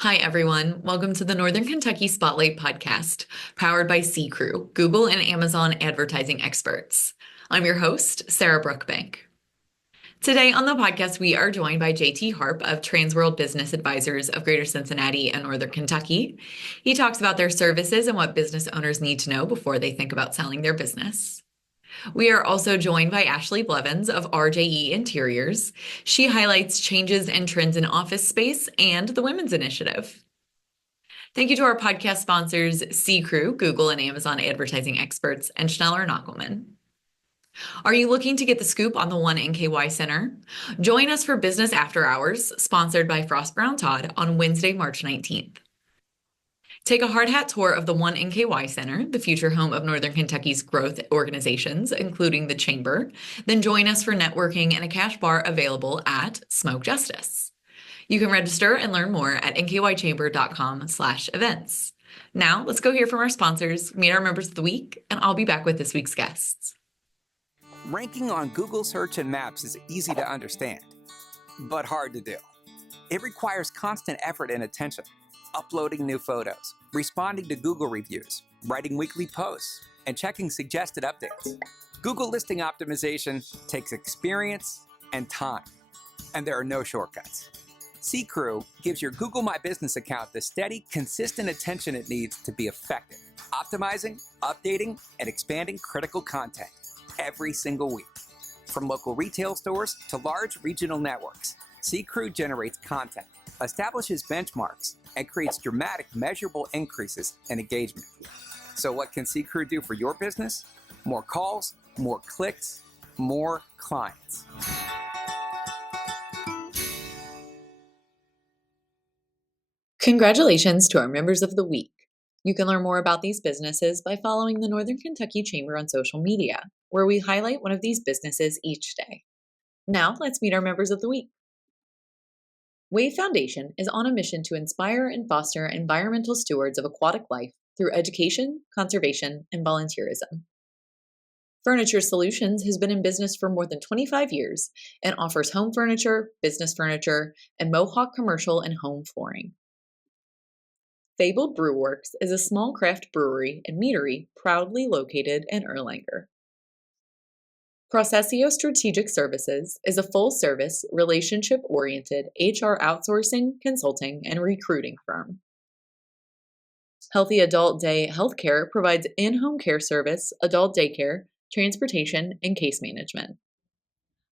Hi, everyone. Welcome to the Northern Kentucky Spotlight Podcast, powered by C-Crew, Google and Amazon advertising experts. I'm your host, Sarah Brookbank. Today on the podcast, we are joined by JT Harp of Transworld Business Advisors of Greater Cincinnati and Northern Kentucky. He talks about their services and what business owners need to know before they think about selling their business. We are also joined by Ashley Blevins of RJE Interiors. She highlights changes and trends in office space and the Women's Initiative. Thank you to our podcast sponsors, C-Crew, Google and Amazon advertising experts, and Schneller and Ackelman. Are you looking to get the scoop on the One NKY Center? Join us for Business After Hours, sponsored by Frost Brown Todd on Wednesday, March 19th. Take a hard hat tour of the One NKY Center, the future home of Northern Kentucky's growth organizations, including the Chamber. Then join us for networking and a cash bar available at Smoke Justice. You can register and learn more at nkychamber.com/events. Now, let's go hear from our sponsors, meet our members of the week, and I'll be back with this week's guests. Ranking on Google Search and Maps is easy to understand, but hard to do. It requires constant effort and attention. Uploading new photos, responding to Google reviews, writing weekly posts, and checking suggested updates. Google listing optimization takes experience and time, and there are no shortcuts. C-Crew gives your Google My Business account the steady, consistent attention it needs to be effective, optimizing, updating, and expanding critical content every single week. From local retail stores to large regional networks, C-Crew generates content, establishes benchmarks, and creates dramatic, measurable increases in engagement. So what can C-Crew do for your business? More calls, more clicks, more clients. Congratulations to our members of the week. You can learn more about these businesses by following the Northern Kentucky Chamber on social media, where we highlight one of these businesses each day. Now, let's meet our members of the week. Wave Foundation is on a mission to inspire and foster environmental stewards of aquatic life through education, conservation, and volunteerism. Furniture Solutions has been in business for more than 25 years and offers home furniture, business furniture, and Mohawk commercial and home flooring. Fabled Brewworks is a small craft brewery and meadery proudly located in Erlanger. Processio Strategic Services is a full-service, relationship-oriented HR outsourcing, consulting, and recruiting firm. Healthy Adult Day Healthcare provides in-home care service, adult daycare, transportation, and case management.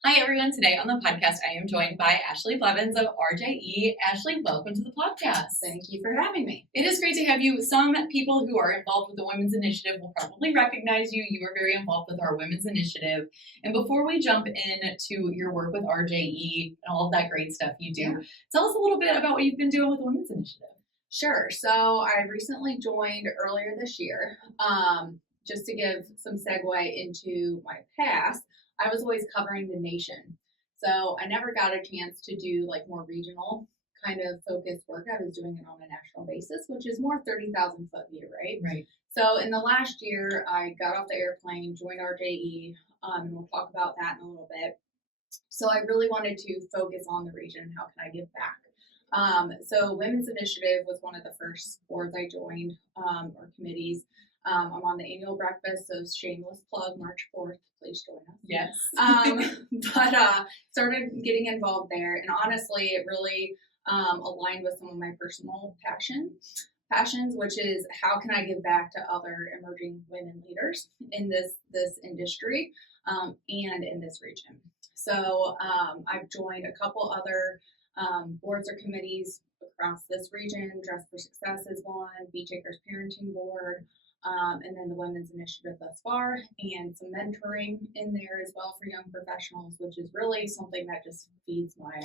Hi, everyone. Today on the podcast, I am joined by Ashley Blevins of RJE. Ashley, welcome to the podcast. Thank you for having me. It is great to have you. Some people who are involved with the Women's Initiative will probably recognize you. You are very involved with our Women's Initiative. And before we jump into your work with RJE and all of that great stuff you do, tell us a little bit about what you've been doing with the Women's Initiative. Sure. So I recently joined earlier this year. Just to give some segue into my past, I was always covering the nation. So I never got a chance to do like more regional kind of focused work. I was doing it on a national basis, which is more 30,000 foot view, right? Right. So in the last year, I got off the airplane, joined RJE, and we'll talk about that in a little bit. So I really wanted to focus on the region. How can I give back? So Women's Initiative was one of the first boards I joined, or committees. I'm on the annual breakfast, so shameless plug, March 4th, please join us. Yes. But started getting involved there, and honestly, it really aligned with some of my personal passions, which is how can I give back to other emerging women leaders in this industry and in this region. So I've joined a couple other boards or committees across this region. Dress for Success is one, Beach Acres Parenting Board, and then the Women's Initiative thus far, and some mentoring in there as well for young professionals, which is really something that just feeds my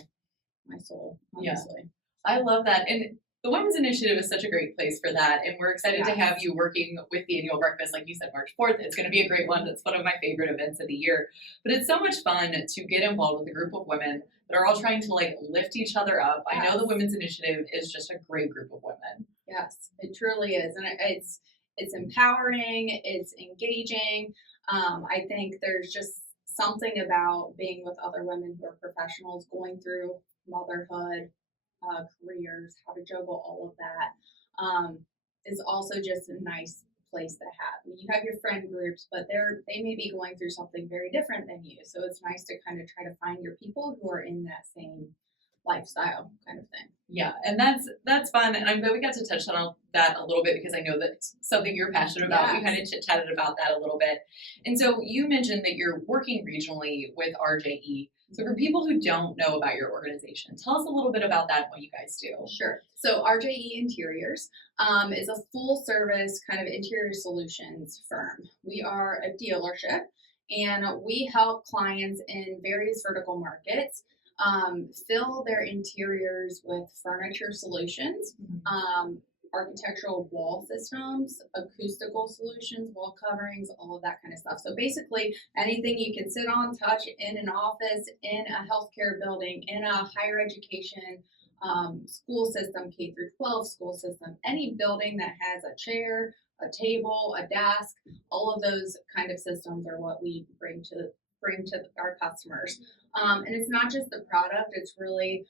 soul, honestly. Yeah. I love that. And the Women's Initiative is such a great place for that. And we're excited to have you working with the annual breakfast. Like you said, March 4th, it's going to be a great one. It's one of my favorite events of the year. But it's so much fun to get involved with a group of women that are all trying to like lift each other up. Yes. I know the Women's Initiative is just a great group of women. Yes, it truly is. And it's empowering, it's engaging. I think there's just something about being with other women who are professionals going through motherhood, careers, how to juggle all of that, is also just a nice place to have. You have your friend groups, but they may be going through something very different than you. So it's nice to kind of try to find your people who are in that same lifestyle kind of thing. Yeah, and that's fun. And I'm glad we got to touch on that a little bit because I know that's something you're passionate about. Yes. We kind of chit-chatted about that a little bit. And so you mentioned that you're working regionally with RJE. So for people who don't know about your organization, tell us a little bit about that and what you guys do. Sure. So RJE Interiors is a full service kind of interior solutions firm. We are a dealership and we help clients in various vertical markets fill their interiors with furniture solutions, architectural wall systems, acoustical solutions, wall coverings, all of that kind of stuff. So basically anything you can sit on, touch in an office, in a healthcare building, in a higher education school system, K through 12 school system, any building that has a chair, a table, a desk, all of those kind of systems are what we bring to our customers. And it's not just the product, it's really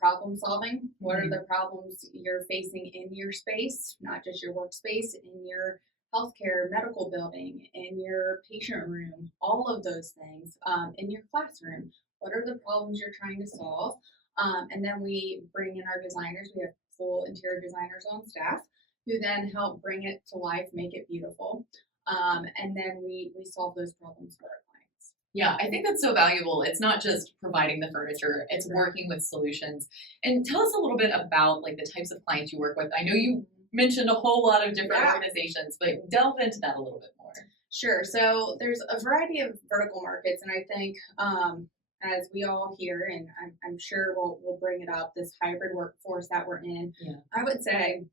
problem solving. What are the problems you're facing in your space, not just your workspace, in your healthcare medical building, in your patient room, all of those things, in your classroom. What are the problems you're trying to solve? And then we bring in our designers. We have full interior designers on staff who then help bring it to life, make it beautiful. And then we solve those problems for our clients. Yeah, I think that's so valuable. It's not just providing the furniture, it's working with solutions. And tell us a little bit about like the types of clients you work with. I know you mentioned a whole lot of different organizations, but delve into that a little bit more. Sure. So there's a variety of vertical markets, and I think as we all hear, and I'm sure we'll bring it up, this hybrid workforce that we're in. Yeah. I would say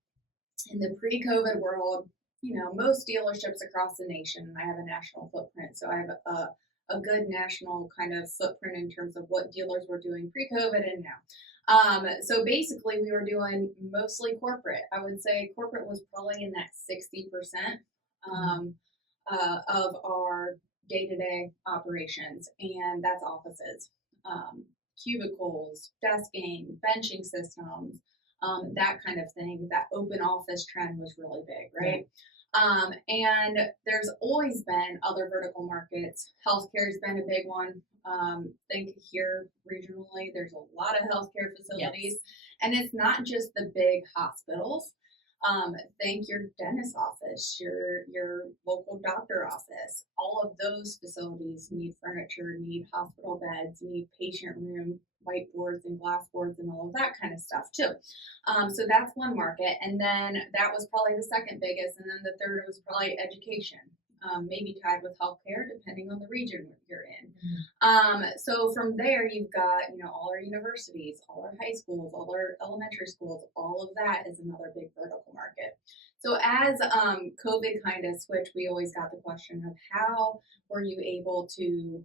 in the pre-COVID world, most dealerships across the nation, and I have a national footprint, so I have a good national kind of footprint in terms of what dealers were doing pre-COVID and now. So basically we were doing mostly corporate. I would say corporate was probably in that 60% of our day-to-day operations, and that's offices, cubicles, desking, benching systems, that kind of thing. That open office trend was really big, right? And there's always been other vertical markets. Healthcare's been a big one. Think here regionally, there's a lot of healthcare facilities, and it's not just the big hospitals. Think your dentist office, your local doctor office. All of those facilities need furniture, need hospital beds, need patient room whiteboards and glass boards and all of that kind of stuff too. So that's one market, and then that was probably the second biggest, and then the third was probably education. Maybe tied with healthcare, depending on the region you're in. So from there, you've got, all our universities, all our high schools, all our elementary schools, all of that is another big vertical market. So as COVID kind of switched, we always got the question of how were you able to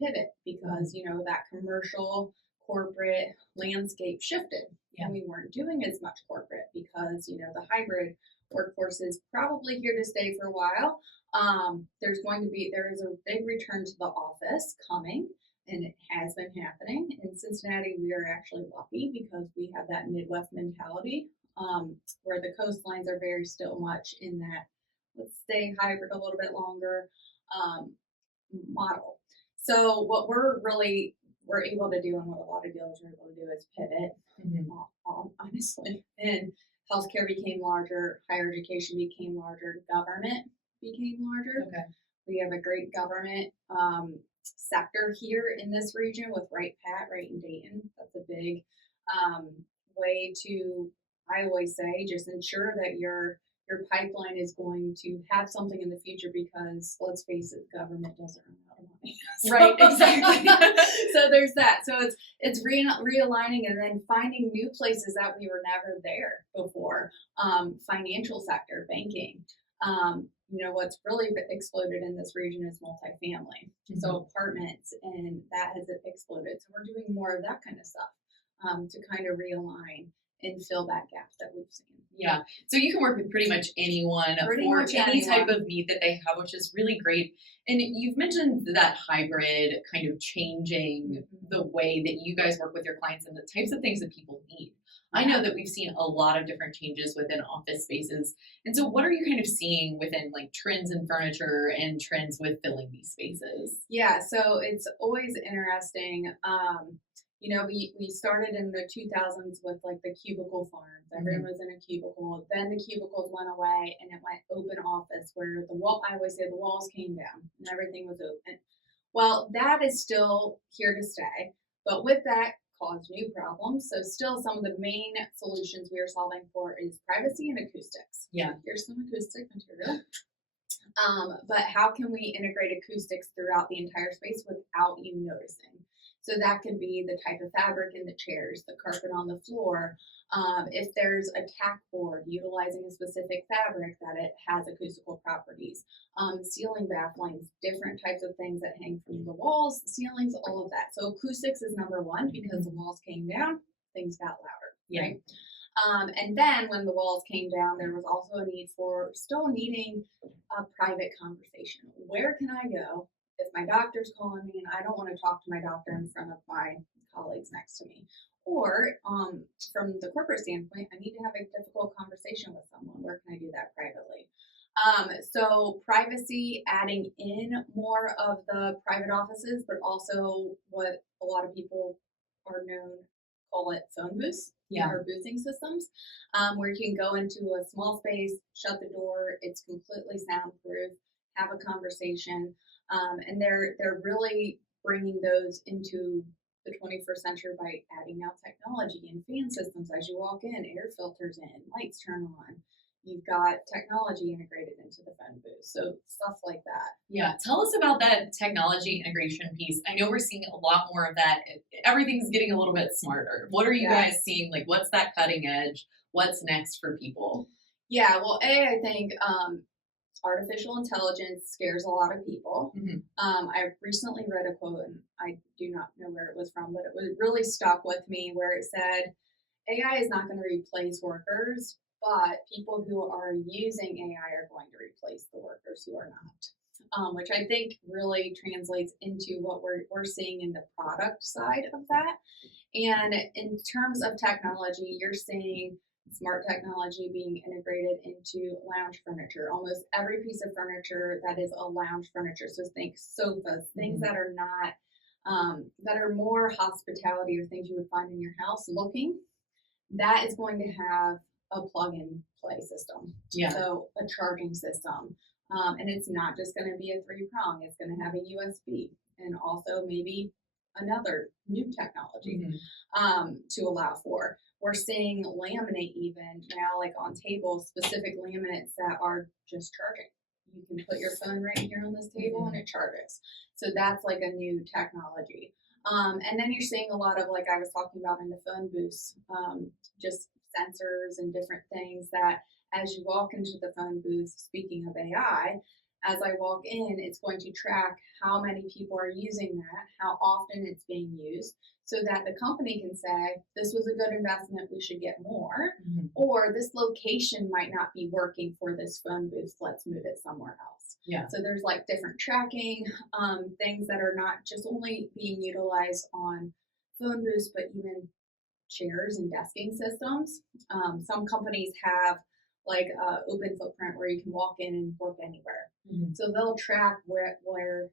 pivot? Because, that commercial corporate landscape shifted. And we weren't doing as much corporate because, the hybrid workforce is probably here to stay for a while. There is a big return to the office coming, and it has been happening. In Cincinnati, we are actually lucky because we have that Midwest mentality, where the coastlines are very still much in that let's stay hybrid a little bit longer model. So what we're able to do, and what a lot of dealers are able to do, is pivot, honestly. And healthcare became larger, higher education became larger, government became larger. Okay. We have a great government sector here in this region with right in Dayton. That's a big way to, I always say, just ensure that your pipeline is going to have something in the future, because let's face it, government doesn't run out of money. Right, exactly. So there's that. So it's realigning and then finding new places that we were never there before. Financial sector, banking. What's really exploded in this region is multifamily. So apartments, and that has exploded. So we're doing more of that kind of stuff to kind of realign and fill that gap that we've seen. Yeah. So you can work with pretty much anyone for any type of need that they have, which is really great. And you've mentioned that hybrid kind of changing the way that you guys work with your clients and the types of things that people need. I know that we've seen a lot of different changes within office spaces. And so what are you kind of seeing within like trends in furniture and trends with filling these spaces? Yeah, so it's always interesting. We started in the 2000s with like the cubicle farms. Everyone was in a cubicle. Then the cubicles went away and it went open office where I always say the walls came down and everything was open. Well, that is still here to stay. But with that caused new problems. So still some of the main solutions we are solving for is privacy and acoustics. Yeah. Here's some acoustic material. But how can we integrate acoustics throughout the entire space without you noticing? So that could be the type of fabric in the chairs, the carpet on the floor. If there's a tack board utilizing a specific fabric that it has acoustical properties, ceiling bafflings, different types of things that hang from the walls, the ceilings, all of that. So acoustics is number one because the walls came down, things got louder, right? And then when the walls came down, there was also a need for still needing a private conversation. Where can I go if my doctor's calling me and I don't want to talk to my doctor in front of my colleagues next to me? Or from the corporate standpoint, I need to have a difficult conversation with someone. Where can I do that privately? So privacy, adding in more of the private offices, but also what a lot of people call it phone booths. Or boothing systems, where you can go into a small space, shut the door, it's completely soundproof, have a conversation, and they're really bringing those into the 21st century by adding now technology and fan systems as you walk in, air filters in, lights turn on. You've got technology integrated into the phone booth, so stuff like that. Yeah, tell us about that technology integration piece. I know we're seeing a lot more of that. Everything's getting a little bit smarter. What are you guys seeing? Like, what's that cutting edge? What's next for people? Yeah, well, I think artificial intelligence scares a lot of people. I recently read a quote, and I do not know where it was from, but it really stuck with me, where it said, AI is not going to replace workers, but people who are using AI are going to replace the workers who are not, which I think really translates into what we're seeing in the product side of that. And in terms of technology, you're seeing smart technology being integrated into lounge furniture. Almost every piece of furniture that is a lounge furniture. So think sofas, things that are not, that are more hospitality or things you would find in your house looking, that is going to have a plug-and-play system. So a charging system. And it's not just going to be a 3-prong. It's going to have a USB and also maybe another new technology to allow for. We're seeing laminate even now, like on tables, specific laminates that are just charging. You can put your phone right here on this table and it charges. So that's like a new technology. And then you're seeing a lot of, like I was talking about in the phone booths, just sensors and different things that as you walk into the phone booth, speaking of AI, as I walk in, it's going to track how many people are using that, how often it's being used, so that the company can say, this was a good investment, we should get more, or this location might not be working for this phone booth, let's move it somewhere else. So there's like different tracking, things that are not just only being utilized on phone booths, but even chairs and desking systems. Some companies have like open footprint where you can walk in and work anywhere. So they'll track where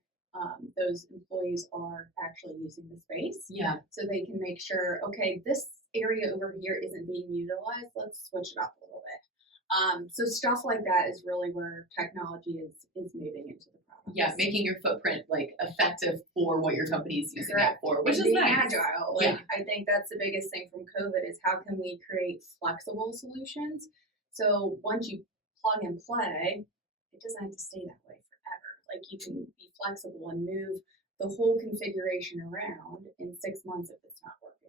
those employees are actually using the space. So they can make sure, okay, this area over here isn't being utilized. Let's switch it up a little bit. So stuff like that is really where technology is moving into the product. Making your footprint like effective for what your company is using it for, which is being nice. Agile. I think that's the biggest thing from COVID is how can we create flexible solutions. So once you plug and play, it doesn't have to stay that way forever. Like you can be flexible and move the whole configuration around in 6 months if it's not working.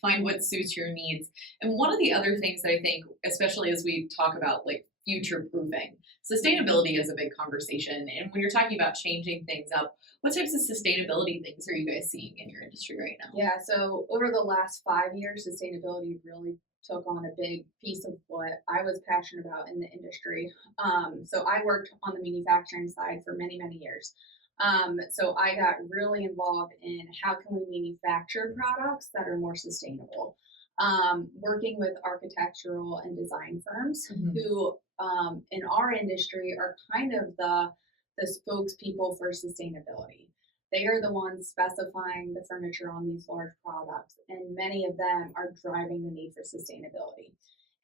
Find what suits your needs. And one of the other things that I think, especially as we talk about like future proofing, sustainability is a big conversation. And when you're talking about changing things up, what types of sustainability things are you guys seeing in your industry right now? So over the last 5 years, sustainability really took on a big piece of what I was passionate about in the industry. So I worked on the manufacturing side for many, many years. So I got really involved in how can we manufacture products that are more sustainable. Working with architectural and design firms who in our industry are kind of the spokespeople for sustainability. They are the ones specifying the furniture on these large products, and many of them are driving the need for sustainability.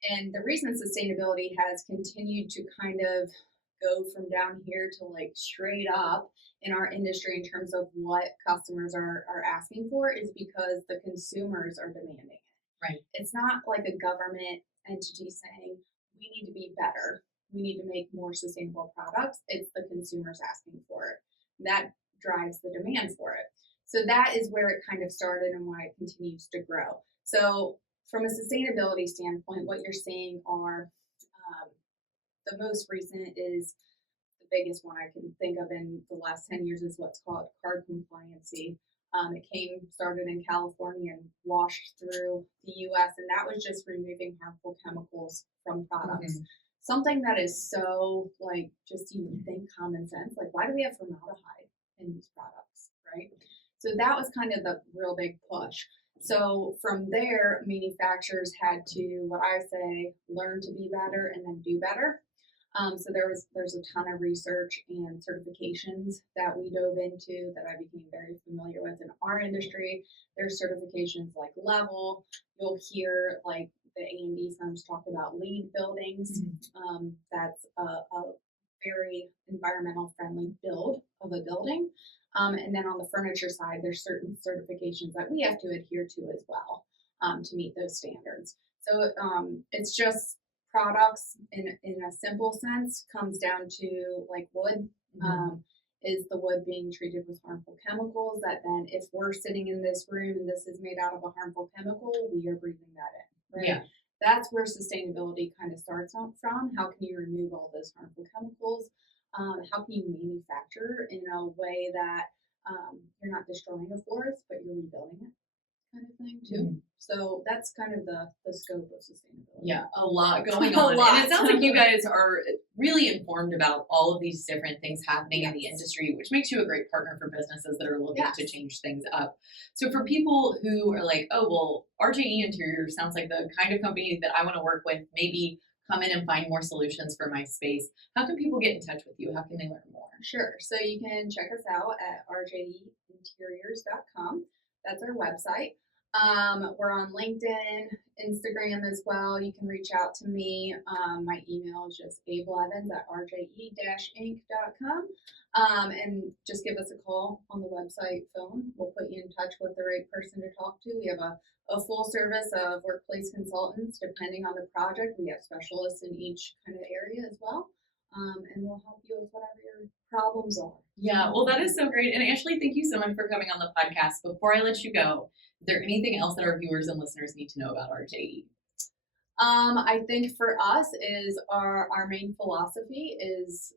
And the reason sustainability has continued to kind of go from down here to like straight up in our industry in terms of what customers are asking for is because the consumers are demanding it. Right. It's not like a government entity saying, we need to be better. We need to make more sustainable products. It's the consumers asking for it. That drives the demand for it. So that is where it kind of started and why it continues to grow. So from a sustainability standpoint, what you're seeing are the most recent is the biggest one I can think of in the last 10 years is what's called card compliancy. It started in California and washed through the U.S., and that was just removing harmful chemicals from products. Something that is so, like, just you think common sense. Like, why do we have formaldehyde in these products, right? So that was kind of the real big push. So from there, manufacturers had to, what I say, learn to be better and then do better. So there's a ton of research and certifications that we dove into that I became very familiar with in our industry. There's certifications like Level. You'll hear like the A&D firms talk about LEED buildings. That's a very environmental friendly build of a building. And then on the furniture side, there's certain certifications that we have to adhere to as well to meet those standards. So it's just products in a simple sense comes down to like wood. Is the wood being treated with harmful chemicals that then if we're sitting in this room and this is made out of a harmful chemical, we are breathing that in, right? Yeah. That's where sustainability kind of starts from. How can you remove all those harmful chemicals? How can you manufacture in a way that you're not destroying a forest, but you're rebuilding it, kind of thing too. So that's kind of the scope of sustainability. Yeah, a lot going on. And it sounds like you guys are really informed about all of these different things happening in the industry, which makes you a great partner for businesses that are looking to change things up. So for people who are like, oh, well, RJE Interior sounds like the kind of company that I want to work with, maybe come in and find more solutions for my space. How can people get in touch with you? How can they learn more? Sure. So you can check us out at rjeinteriors.com. That's our website. We're on LinkedIn, Instagram as well. You can reach out to me. My email is just ablevins@rje-inc.com. And just give us a call on the website phone. We'll put you in touch with the right person to talk to. We have a full service of workplace consultants. Depending on the project, we have specialists in each kind of area as well. And we'll help you with whatever your problems are. Yeah, well, that is so great. And Ashley, thank you so much for coming on the podcast. Before I let you go, is there anything else that our viewers and listeners need to know about RJE? I think for us is our main philosophy is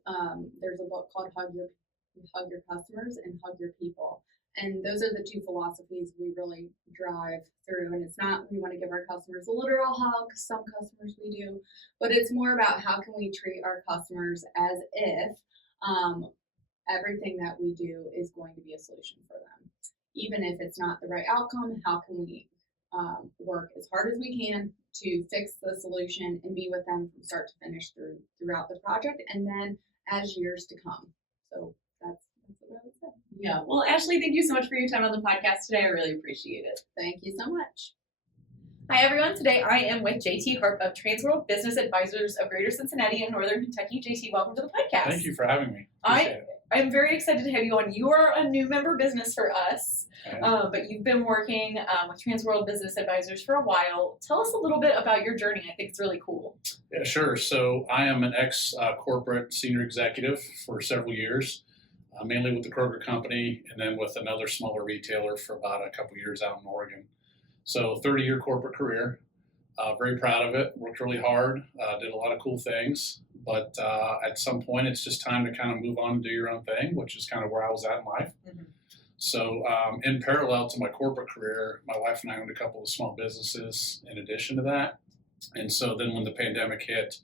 there's a book called Hug Your Customers and Hug Your People. And those are the two philosophies we really drive through. And it's not we want to give our customers a literal hug. Some customers we do. But it's more about how can we treat our customers as if everything that we do is going to be a solution for them. Even if it's not the right outcome, how can we work as hard as we can to fix the solution and be with them from start to finish throughout the project and then as years to come. So that's what I would say. Yeah. Well, Ashley, thank you so much for your time on the podcast today. I really appreciate it. Thank you so much. Hi, everyone. Today I am with JT Harp of Transworld Business Advisors of Greater Cincinnati and Northern Kentucky. JT, welcome to the podcast. Thank you for having me. I'm very excited to have you on. You are a new member business for us, but you've been working with Transworld Business Advisors for a while. Tell us a little bit about your journey. I think it's really cool. Yeah, sure. So I am an ex-corporate senior executive for several years, mainly with the Kroger Company and then with another smaller retailer for about a couple years out in Oregon. So 30-year corporate career. Very proud of it. Worked really hard. Did a lot of cool things. But at some point, it's just time to kind of move on and do your own thing, which is kind of where I was at in life. Mm-hmm. So in parallel to my corporate career, my wife and I owned a couple of small businesses in addition to that. And so then when the pandemic hit,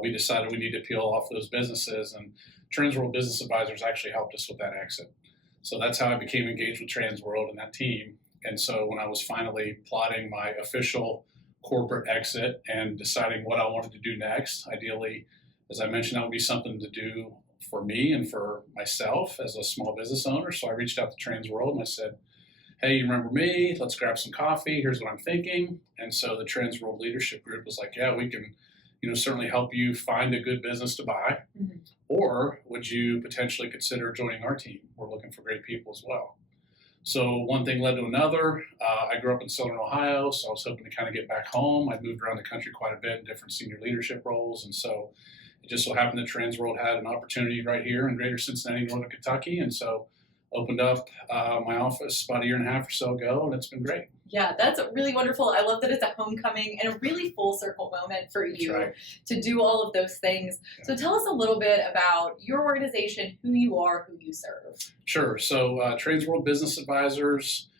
we decided we need to peel off those businesses, and Transworld Business Advisors actually helped us with that exit. So that's how I became engaged with Transworld and that team. And so when I was finally plotting my official corporate exit and deciding what I wanted to do next, ideally, as I mentioned, that would be something to do for me and for myself as a small business owner. So I reached out to Transworld and I said, hey, you remember me? Let's grab some coffee. Here's what I'm thinking. And so the Transworld leadership group was like, yeah, we can, certainly help you find a good business to buy. Mm-hmm. Or would you potentially consider joining our team? We're looking for great people as well. So one thing led to another. I grew up in Southern Ohio, so I was hoping to kind of get back home. I'd moved around the country quite a bit in different senior leadership roles. And so it just so happened that Transworld had an opportunity right here in greater Cincinnati, Northern Kentucky. And so opened up my office about a year and a half or so ago, and it's been great. Yeah, that's really wonderful. I love that it's a homecoming and a really full circle moment for you to do all of those things. Yeah. So tell us a little bit about your organization, who you are, who you serve. Sure. So Transworld Business Advisors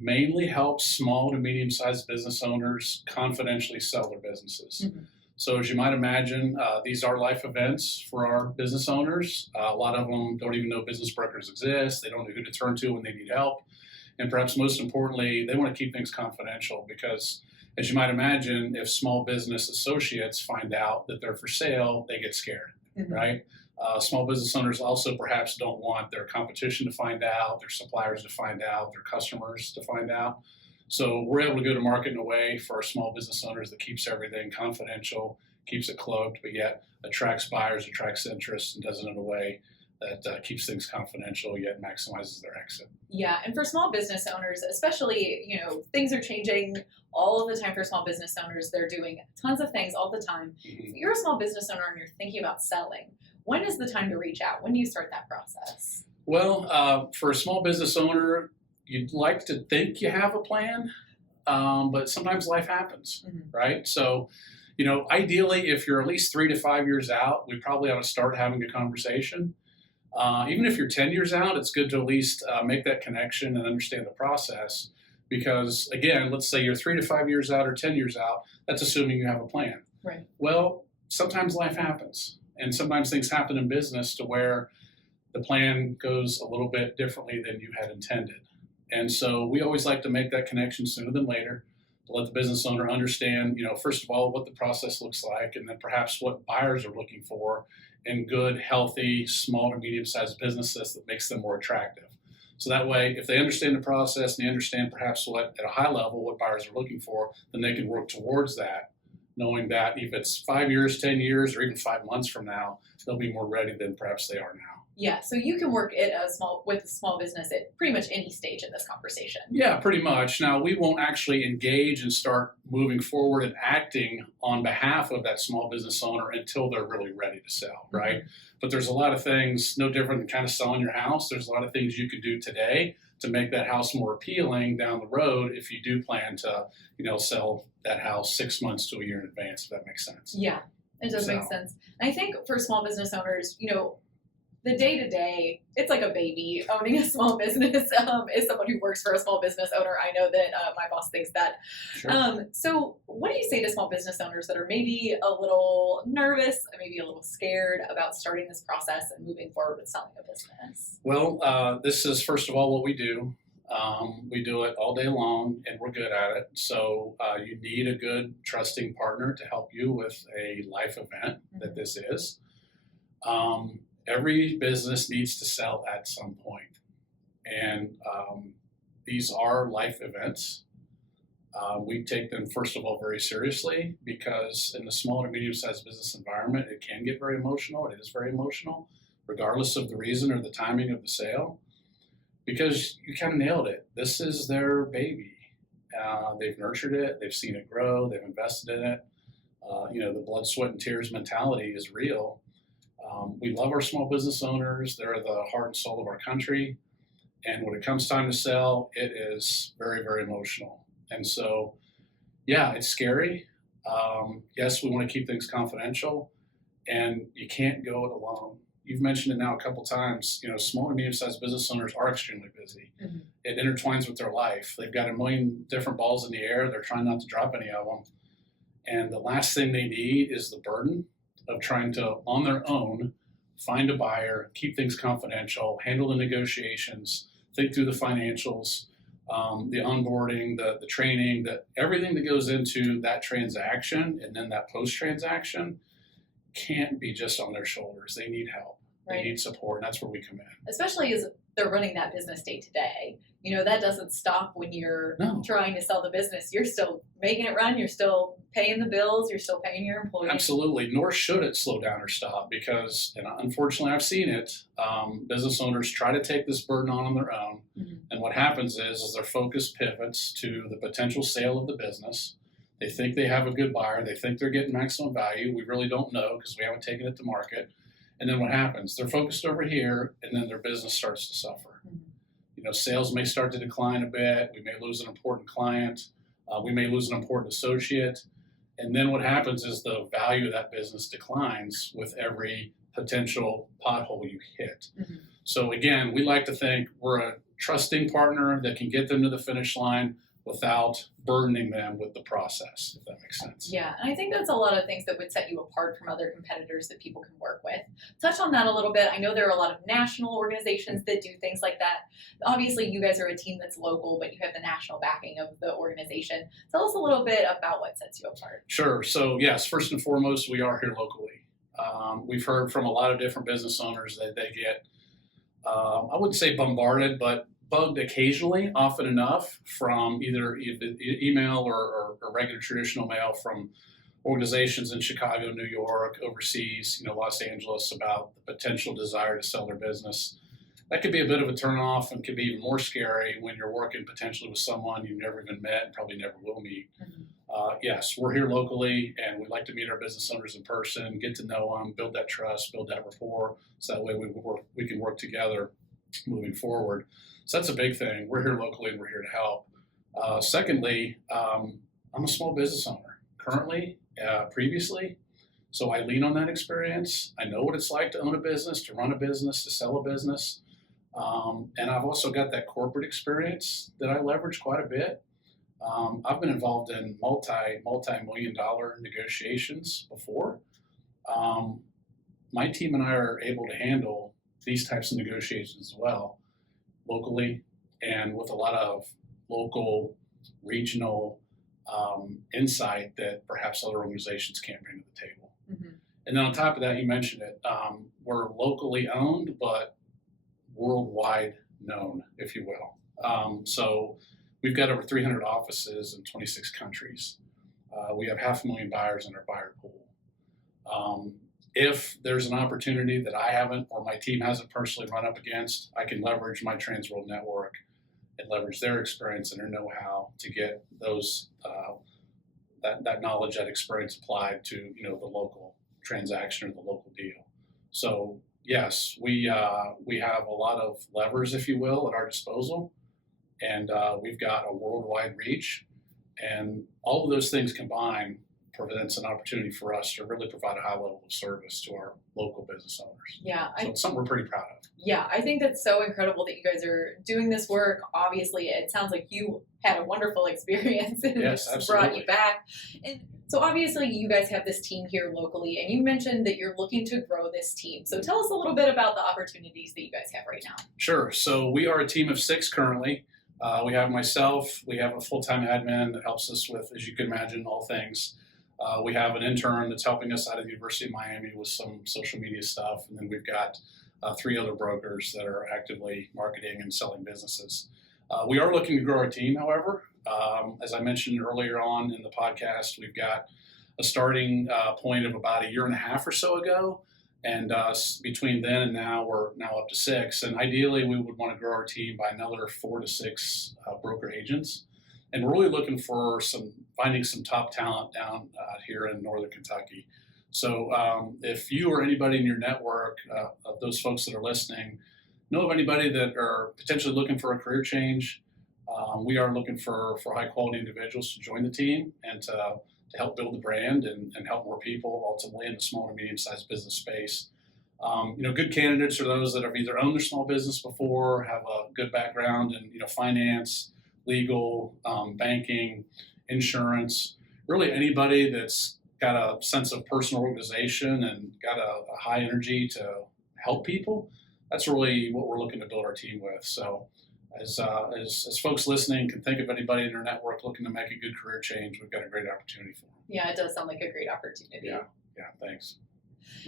mainly helps small to medium-sized business owners confidentially sell their businesses. Mm-hmm. So as you might imagine, these are life events for our business owners. A lot of them don't even know business brokers exist. They don't know who to turn to when they need help. And perhaps most importantly, they want to keep things confidential because, as you might imagine, if small business associates find out that they're for sale, they get scared, mm-hmm. right? Small business owners also perhaps don't want their competition to find out, their suppliers to find out, their customers to find out. So we're able to go to market in a way for our small business owners that keeps everything confidential, keeps it cloaked, but yet attracts buyers, attracts interest, and does it in a way that keeps things confidential yet maximizes their exit. Yeah, and for small business owners, especially, things are changing all of the time for small business owners. They're doing tons of things all the time. Mm-hmm. If you're a small business owner and you're thinking about selling, when is the time to reach out? When do you start that process? Well, for a small business owner, you'd like to think you have a plan, but sometimes life happens, mm-hmm. right? So, ideally, if you're at least 3 to 5 years out, we probably ought to start having a conversation. Even if you're 10 years out, it's good to at least make that connection and understand the process. Because, again, let's say you're 3 to 5 years out or 10 years out, that's assuming you have a plan. Right. Well, sometimes life happens. And sometimes things happen in business to where the plan goes a little bit differently than you had intended. And so we always like to make that connection sooner than later to let the business owner understand, first of all, what the process looks like, and then perhaps what buyers are looking for in good, healthy, small to medium-sized businesses that makes them more attractive. So that way, if they understand the process and they understand perhaps what, at a high level, what buyers are looking for, then they can work towards that, knowing that if it's 5 years, 10 years, or even 5 months from now, they'll be more ready than perhaps they are now. Yeah, so you can work with a small business at pretty much any stage in this conversation. Yeah, pretty much. Now, we won't actually engage and start moving forward and acting on behalf of that small business owner until they're really ready to sell, right? Mm-hmm. But there's a lot of things, no different than kind of selling your house. There's a lot of things you could do today to make that house more appealing down the road if you do plan to, sell that house 6 months to a year in advance, if that makes sense. Yeah, it does make sense. And I think for small business owners, the day-to-day, it's like a baby. Owning a small business is someone who works for a small business owner. I know that my boss thinks that. Sure. So what do you say to small business owners that are maybe a little nervous, maybe a little scared about starting this process and moving forward with selling a business? Well, this is, first of all, what we do. We do it all day long, and we're good at it. So you need a good, trusting partner to help you with a life event mm-hmm. that this is. Every business needs to sell at some point. And these are life events. We take them, first of all, very seriously because in the small to medium-sized business environment, it can get very emotional. It is very emotional, regardless of the reason or the timing of the sale, because you kind of nailed it. This is their baby. They've nurtured it. They've seen it grow. They've invested in it. The blood, sweat, and tears mentality is real. We love our small business owners. They're the heart and soul of our country. And when it comes time to sell, it is very, very emotional. And so, yeah, it's scary. Yes, we want to keep things confidential, and you can't go it alone. You've mentioned it now a couple times. Small and medium-sized business owners are extremely busy. Mm-hmm. It intertwines with their life. They've got a million different balls in the air. They're trying not to drop any of them. And the last thing they need is the burden of trying to, on their own, find a buyer, keep things confidential, handle the negotiations, think through the financials, the onboarding, the training, everything that goes into that transaction and then that post-transaction can't be just on their shoulders. They need help. Right. They need support, and that's where we come in. Especially as they're running that business day to day. That doesn't stop when you're trying to sell the business. You're still making it run. You're still paying the bills. You're still paying your employees. Absolutely. Nor should it slow down or stop because, and unfortunately I've seen it, business owners try to take this burden on their own. Mm-hmm. And what happens is their focus pivots to the potential sale of the business. They think they have a good buyer. They think they're getting maximum value. We really don't know because we haven't taken it to market. And then what happens? They're focused over here, and then their business starts to suffer. Mm-hmm. Sales may start to decline a bit. We may lose an important client. We may lose an important associate. And then what happens is the value of that business declines with every potential pothole you hit. Mm-hmm. So again, we like to think we're a trusting partner that can get them to the finish line without burdening them with the process, if that makes sense. Yeah, and I think that's a lot of things that would set you apart from other competitors that people can work with. Touch on that a little bit. I know there are a lot of national organizations that do things like that. Obviously, you guys are a team that's local, but you have the national backing of the organization. Tell us a little bit about what sets you apart. Sure. So yes, first and foremost, we are here locally. We've heard from a lot of different business owners that they get, I wouldn't say bombarded, but bugged occasionally, often enough, from either email or regular traditional mail from organizations in Chicago, New York, overseas, Los Angeles, about the potential desire to sell their business. That could be a bit of a turnoff and could be even more scary when you're working potentially with someone you've never even met and probably never will meet. Mm-hmm. Yes, we're here locally, and we'd like to meet our business owners in person, get to know them, build that trust, build that rapport, so that way we can work together moving forward. So that's a big thing. We're here locally and we're here to help. Secondly, I'm a small business owner currently, previously. So I lean on that experience. I know what it's like to own a business, to run a business, to sell a business. And I've also got that corporate experience that I leverage quite a bit. I've been involved in multi-million dollar negotiations before. My team and I are able to handle these types of negotiations as well, locally, and with a lot of local, regional insight that perhaps other organizations can't bring to the table. Mm-hmm. And then on top of that, you mentioned it, we're locally owned, but worldwide known, if you will. So we've got over 300 offices in 26 countries. We have 500,000 buyers in our buyer pool. If there's an opportunity that I haven't or my team hasn't personally run up against, I can leverage my Transworld network and leverage their experience and their know-how to get those that knowledge, that experience applied to the local transaction or the local deal. So yes, we have a lot of levers, if you will, at our disposal, and we've got a worldwide reach, and all of those things combined presents an opportunity for us to really provide a high level of service to our local business owners. Yeah. So it's something we're pretty proud of. Yeah, I think that's so incredible that you guys are doing this work. Obviously, it sounds like you had a wonderful experience and yes, it's brought you back. And so obviously you guys have this team here locally, and you mentioned that you're looking to grow this team. So tell us a little bit about the opportunities that you guys have right now. Sure. So we are a team of 6 currently. We have myself, we have a full-time admin that helps us with, as you can imagine, all things. We have an intern that's helping us out of the University of Miami with some social media stuff. And then we've got 3 other brokers that are actively marketing and selling businesses. We are looking to grow our team, however. As I mentioned earlier on in the podcast, we've got a starting point of about 1.5 years or so ago. And between then and now, we're now up to 6. And ideally, we would want to grow our team by another 4 to 6 broker agents. And we're really looking for finding some top talent down here in Northern Kentucky. So if you or anybody in your network of those folks that are listening know of anybody that are potentially looking for a career change, we are looking for high quality individuals to join the team and to help build the brand and help more people ultimately in the small to medium sized business space. Good candidates are those that have either owned their small business before, have a good background in finance, legal, banking, insurance, really anybody that's got a sense of personal organization and got a high energy to help people. That's really what we're looking to build our team with. So as folks listening can think of anybody in their network looking to make a good career change, we've got a great opportunity for them. Yeah, it does sound like a great opportunity. Yeah, thanks.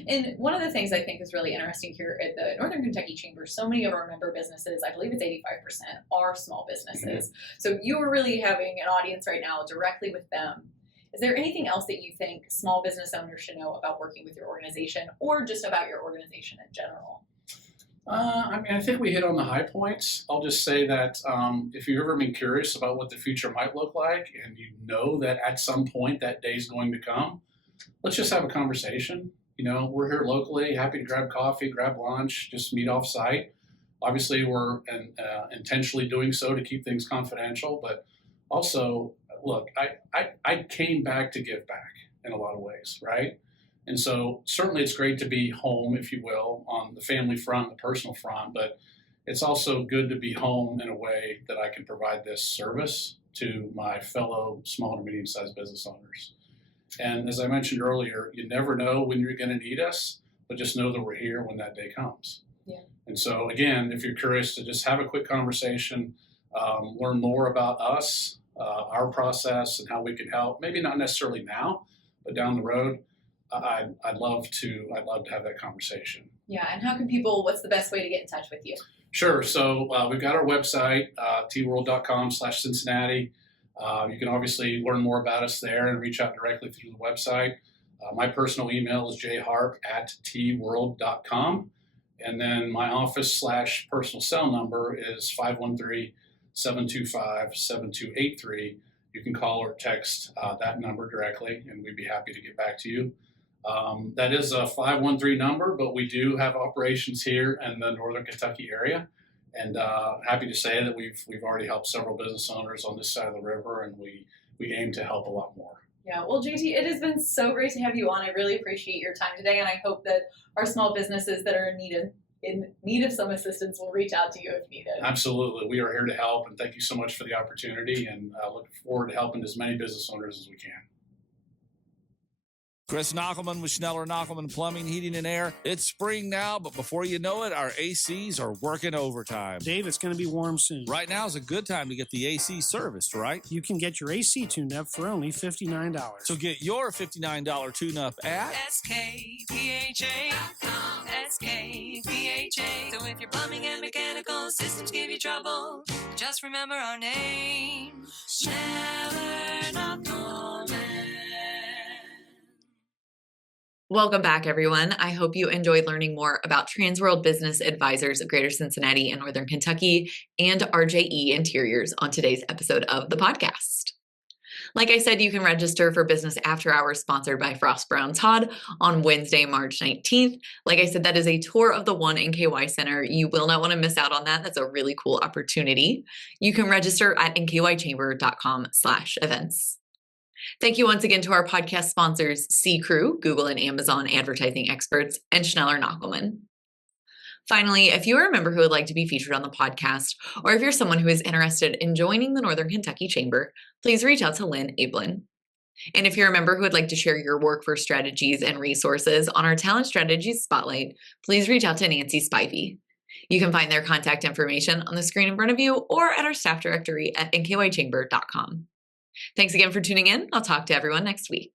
And one of the things I think is really interesting here at the Northern Kentucky Chamber, so many of our member businesses, I believe it's 85%, are small businesses. Mm-hmm. So you are really having an audience right now directly with them. Is there anything else that you think small business owners should know about working with your organization or just about your organization in general? I think we hit on the high points. I'll just say that if you've ever been curious about what the future might look like and you know that at some point that day's going to come, let's just have a conversation. We're here locally, happy to grab coffee, grab lunch, just meet off site. Obviously, we're intentionally doing so to keep things confidential, but also, look, I came back to give back in a lot of ways, right? And so certainly it's great to be home, if you will, on the family front, the personal front, but it's also good to be home in a way that I can provide this service to my fellow small and medium-sized business owners. And as I mentioned earlier, you never know when you're going to need us, but just know that we're here when that day comes. Yeah. And so again, if you're curious to just have a quick conversation, learn more about us, our process and how we can help, maybe not necessarily now, but down the road, I'd love to have that conversation. Yeah, and what's the best way to get in touch with you? Sure. So we've got our website, tworld.com/Cincinnati. You can obviously learn more about us there and reach out directly through the website. My personal email is jharp@tworld.com. And then my office/personal cell number is 513-725-7283. You can call or text that number directly, and we'd be happy to get back to you. That is a 513 number, but we do have operations here in the Northern Kentucky area. And happy to say that we've already helped several business owners on this side of the river, and we aim to help a lot more. Yeah, well, JT, it has been so great to have you on. I really appreciate your time today, and I hope that our small businesses that are in need of some assistance will reach out to you if needed. Absolutely. We are here to help, and thank you so much for the opportunity, and looking forward to helping as many business owners as we can. Chris Knockelman with Schneller Knockelman Plumbing, Heating, and Air. It's spring now, but before you know it, our ACs are working overtime. Dave, it's going to be warm soon. Right now is a good time to get the AC serviced, right? You can get your AC tuned up for only $59. So get your $59 tune-up at SKPHA.com. SKPHA. So if your plumbing and mechanical systems give you trouble, just remember our name, Schneller Knockelman. Welcome back, everyone. I hope you enjoyed learning more about Transworld Business Advisors of Greater Cincinnati and Northern Kentucky and RJE Interiors on today's episode of the podcast. Like I said, you can register for Business After Hours sponsored by Frost Brown Todd on Wednesday, March 19th. Like I said, that is a tour of the One NKY Center. You will not want to miss out on that. That's a really cool opportunity. You can register at nkychamber.com/events. Thank you once again to our podcast sponsors, C Crew, Google and Amazon advertising experts, and Schneller Knockelman. Finally, if you are a member who would like to be featured on the podcast, or if you're someone who is interested in joining the Northern Kentucky Chamber, please reach out to Lynn Ablin. And if you're a member who would like to share your workforce strategies and resources on our Talent Strategies Spotlight, please reach out to Nancy Spivey. You can find their contact information on the screen in front of you or at our staff directory at nkychamber.com. Thanks again for tuning in. I'll talk to everyone next week.